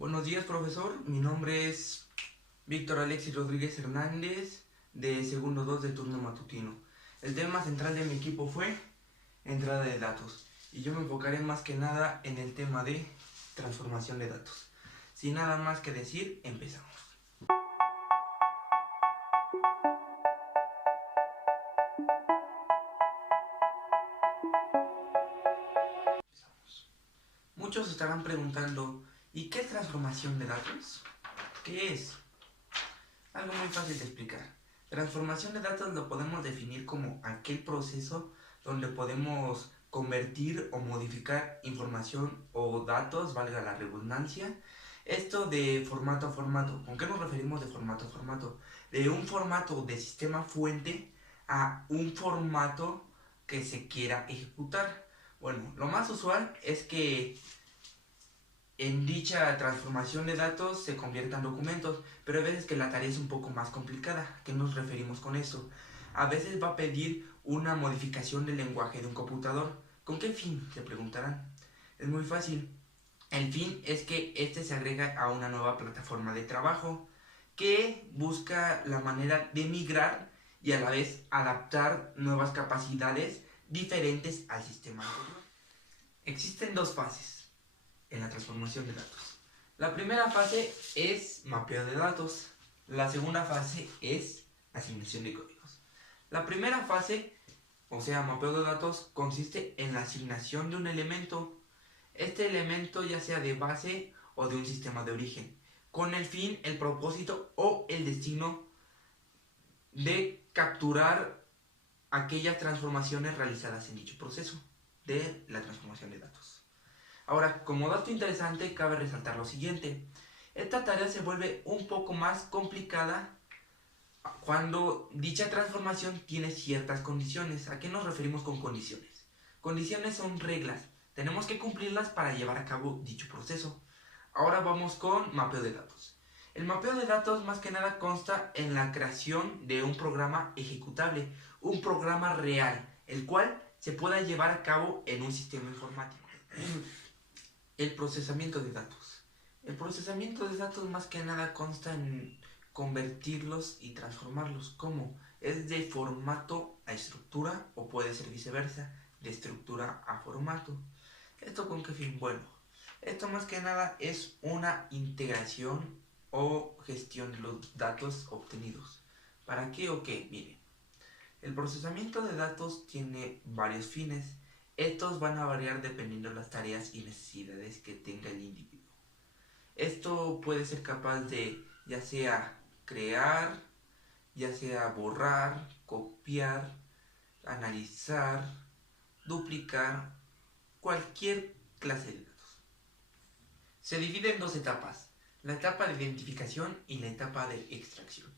Buenos días, profesor. Mi nombre es Víctor Alexis Rodríguez Hernández, de segundo 2 de turno matutino. El tema central de mi equipo fue entrada de datos, y yo me enfocaré más que nada en el tema de transformación de datos. Sin nada más que decir, empezamos. Muchos estarán preguntando, ¿y qué es transformación de datos? ¿Qué es? Algo muy fácil de explicar. Transformación de datos lo podemos definir como aquel proceso donde podemos convertir o modificar información o datos, valga la redundancia, esto de formato a formato. ¿Con qué nos referimos de formato a formato? De un formato de sistema fuente a un formato que se quiera ejecutar. Bueno, lo más usual es que en dicha transformación de datos se conviertan documentos, pero hay veces que la tarea es un poco más complicada. ¿A qué nos referimos con esto? A veces va a pedir una modificación del lenguaje de un computador. ¿Con qué fin? Se preguntarán. Es muy fácil. El fin es que este se agrega a una nueva plataforma de trabajo que busca la manera de migrar y a la vez adaptar nuevas capacidades diferentes al sistema anterior. Existen dos fases en la transformación de datos. La primera fase es mapeo de datos. La segunda fase es asignación de códigos. La primera fase, o sea, mapeo de datos, consiste en la asignación de un elemento. Este elemento ya sea de base o de un sistema de origen, con el fin, el propósito o el destino de capturar aquellas transformaciones realizadas en dicho proceso de la transformación de datos. Ahora, como dato interesante, cabe resaltar lo siguiente. Esta tarea se vuelve un poco más complicada cuando dicha transformación tiene ciertas condiciones. ¿A qué nos referimos con condiciones? Condiciones son reglas. Tenemos que cumplirlas para llevar a cabo dicho proceso. Ahora vamos con mapeo de datos. El mapeo de datos más que nada consta en la creación de un programa ejecutable, un programa real, el cual se pueda llevar a cabo en un sistema informático. El procesamiento de datos. El procesamiento de datos más que nada consta en convertirlos y transformarlos. ¿Cómo? Es de formato a estructura o puede ser viceversa, de estructura a formato. ¿Esto con qué fin? Bueno, esto más que nada es una integración o gestión de los datos obtenidos. ¿Para qué o qué? Miren, el procesamiento de datos tiene varios fines. Estos van a variar dependiendo de las tareas y necesidades que tenga el individuo. Esto puede ser capaz de ya sea crear, ya sea borrar, copiar, analizar, duplicar, cualquier clase de datos. Se divide en dos etapas, la etapa de identificación y la etapa de extracción.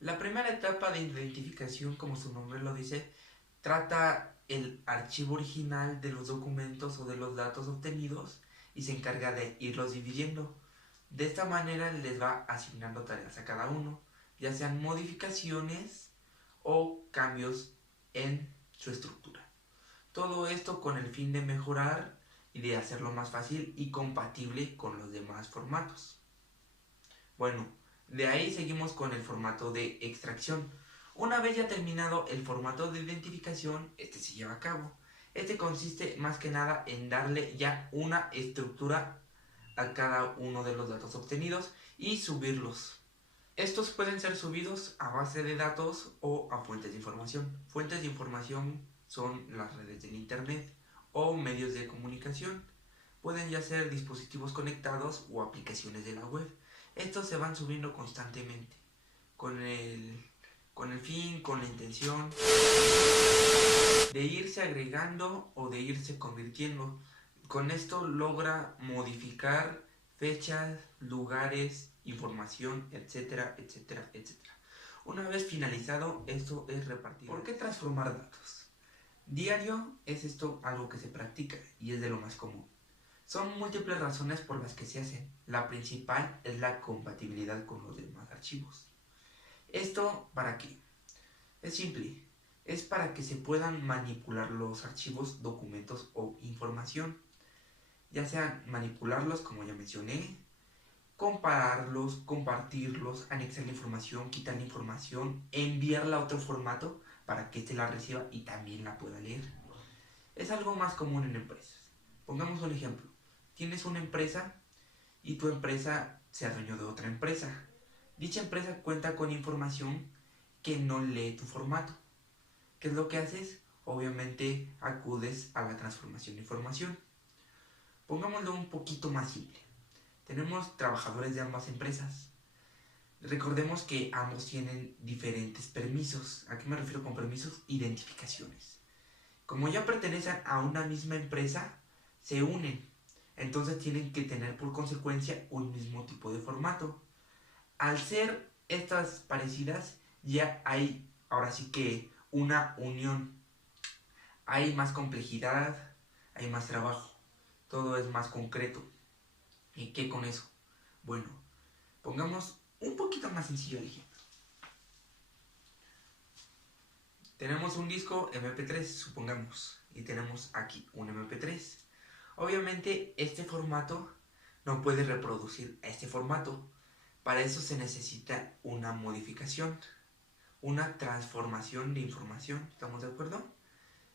La primera etapa de identificación, como su nombre lo dice, trata el archivo original de los documentos o de los datos obtenidos y se encarga de irlos dividiendo. De esta manera les va asignando tareas a cada uno, ya sean modificaciones o cambios en su estructura. Todo esto con el fin de mejorar y de hacerlo más fácil y compatible con los demás formatos. Bueno, de ahí seguimos con el formato de extracción. Una vez ya terminado el formato de identificación, este se lleva a cabo. Este consiste más que nada en darle ya una estructura a cada uno de los datos obtenidos y subirlos. Estos pueden ser subidos a base de datos o a fuentes de información. Fuentes de información son las redes del internet o medios de comunicación. Pueden ya ser dispositivos conectados o aplicaciones de la web. Estos se van subiendo constantemente con el fin, con la intención de irse agregando o de irse convirtiendo. Con esto logra modificar fechas, lugares, información, etcétera, etcétera, etcétera. Una vez finalizado, esto es repartido. ¿Por qué transformar datos? Diario es esto algo que se practica y es de lo más común. Son múltiples razones por las que se hacen. La principal es la compatibilidad con los demás archivos. ¿Esto para qué? Es simple. Es para que se puedan manipular los archivos, documentos o información. Ya sean manipularlos, como ya mencioné, compararlos, compartirlos, anexar la información, quitar la información, enviarla a otro formato para que éste la reciba y también la pueda leer. Es algo más común en empresas. Pongamos un ejemplo. Tienes una empresa y tu empresa se adueñó de otra empresa. Dicha empresa cuenta con información que no lee tu formato. ¿Qué es lo que haces? Obviamente acudes a la transformación de información. Pongámoslo un poquito más simple. Tenemos trabajadores de ambas empresas. Recordemos que ambos tienen diferentes permisos. ¿A qué me refiero con permisos? Identificaciones. Como ya pertenecen a una misma empresa, se unen. Entonces tienen que tener por consecuencia un mismo tipo de formato. Al ser estas parecidas, ya hay ahora sí que una unión. Hay más complejidad, hay más trabajo. Todo es más concreto. ¿Y qué con eso? Bueno, pongamos un poquito más sencillo el ejemplo. Tenemos un disco MP3, supongamos, y tenemos aquí un MP3. Obviamente este formato no puede reproducir este formato. Para eso se necesita una modificación, una transformación de información. ¿Estamos de acuerdo?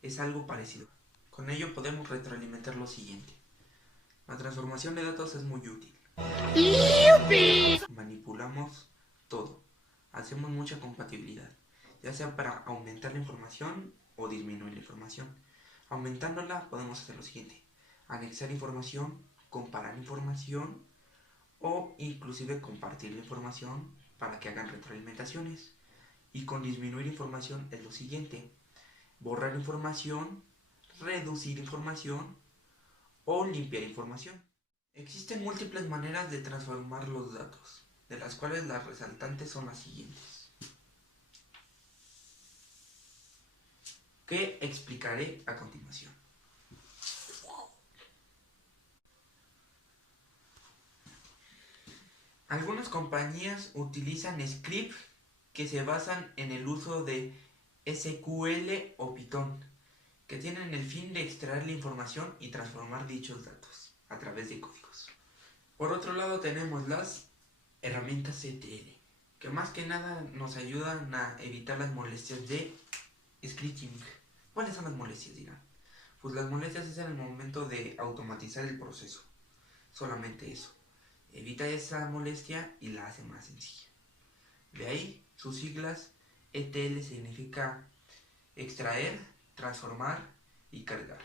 Es algo parecido. Con ello podemos retroalimentar lo siguiente. La transformación de datos es muy útil. ¡Yupi! Manipulamos todo. Hacemos mucha compatibilidad, ya sea para aumentar la información o disminuir la información. Aumentándola podemos hacer lo siguiente: anexar información, comparar información o inclusive compartir la información para que hagan retroalimentaciones. Y con disminuir información es lo siguiente: borrar información, reducir información o limpiar información. Existen múltiples maneras de transformar los datos, de las cuales las resaltantes son las siguientes, que explicaré a continuación. Algunas compañías utilizan scripts que se basan en el uso de SQL o Python, que tienen el fin de extraer la información y transformar dichos datos a través de códigos. Por otro lado tenemos las herramientas ETL, que más que nada nos ayudan a evitar las molestias de scripting. ¿Cuáles son las molestias, dirán? Pues las molestias es en el momento de automatizar el proceso. Solamente eso. Evita esa molestia y la hace más sencilla. De ahí sus siglas. ETL significa extraer, transformar y cargar.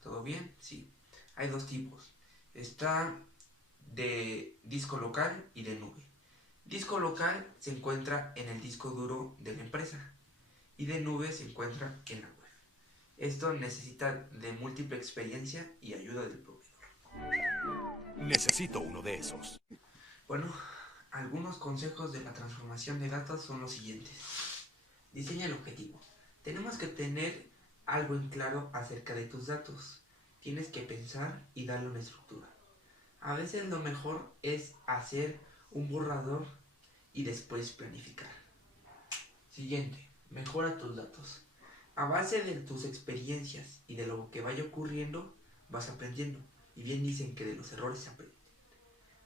¿Todo bien? Sí. Hay dos tipos. Está de disco local y de nube. Disco local se encuentra en el disco duro de la empresa y de nube se encuentra en la web. Esto necesita de múltiple experiencia y ayuda del proveedor. Necesito uno de esos. Bueno, algunos consejos de la transformación de datos son los siguientes. Diseña el objetivo. Tenemos que tener algo en claro acerca de tus datos. Tienes que pensar y darle una estructura. A veces lo mejor es hacer un borrador y después planificar. Siguiente, mejora tus datos. A base de tus experiencias y de lo que vaya ocurriendo, vas aprendiendo. Y bien dicen que de los errores se aprende.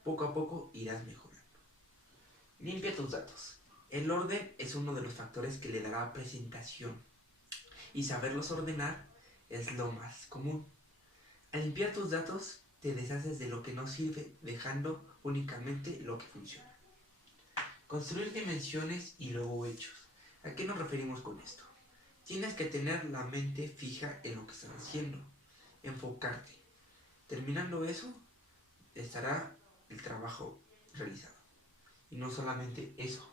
Poco a poco irás mejorando. Limpia tus datos. El orden es uno de los factores que le dará presentación. Y saberlos ordenar es lo más común. Al limpiar tus datos, te deshaces de lo que no sirve, dejando únicamente lo que funciona. Construir dimensiones y luego hechos. ¿A qué nos referimos con esto? Tienes que tener la mente fija en lo que estás haciendo, enfocarte. Terminando eso, estará el trabajo realizado. Y no solamente eso,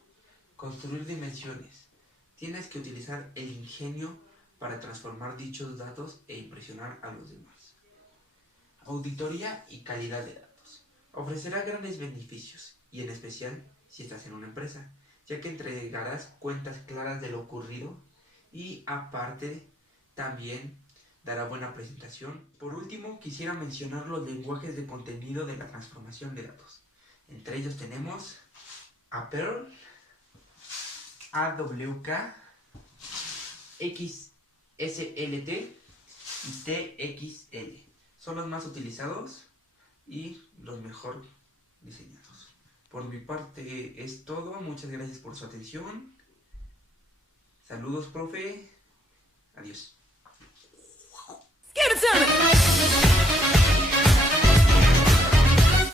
construir dimensiones. Tienes que utilizar el ingenio para transformar dichos datos e impresionar a los demás. Auditoría y calidad de datos. Ofrecerá grandes beneficios, y en especial si estás en una empresa, ya que entregarás cuentas claras de lo ocurrido y aparte también dará buena presentación. Por último, quisiera mencionar los lenguajes de contenido de la transformación de datos. Entre ellos tenemos a Perl, AWK, XSLT y TXL. Son los más utilizados y los mejor diseñados. Por mi parte es todo. Muchas gracias por su atención. Saludos, profe. Adiós.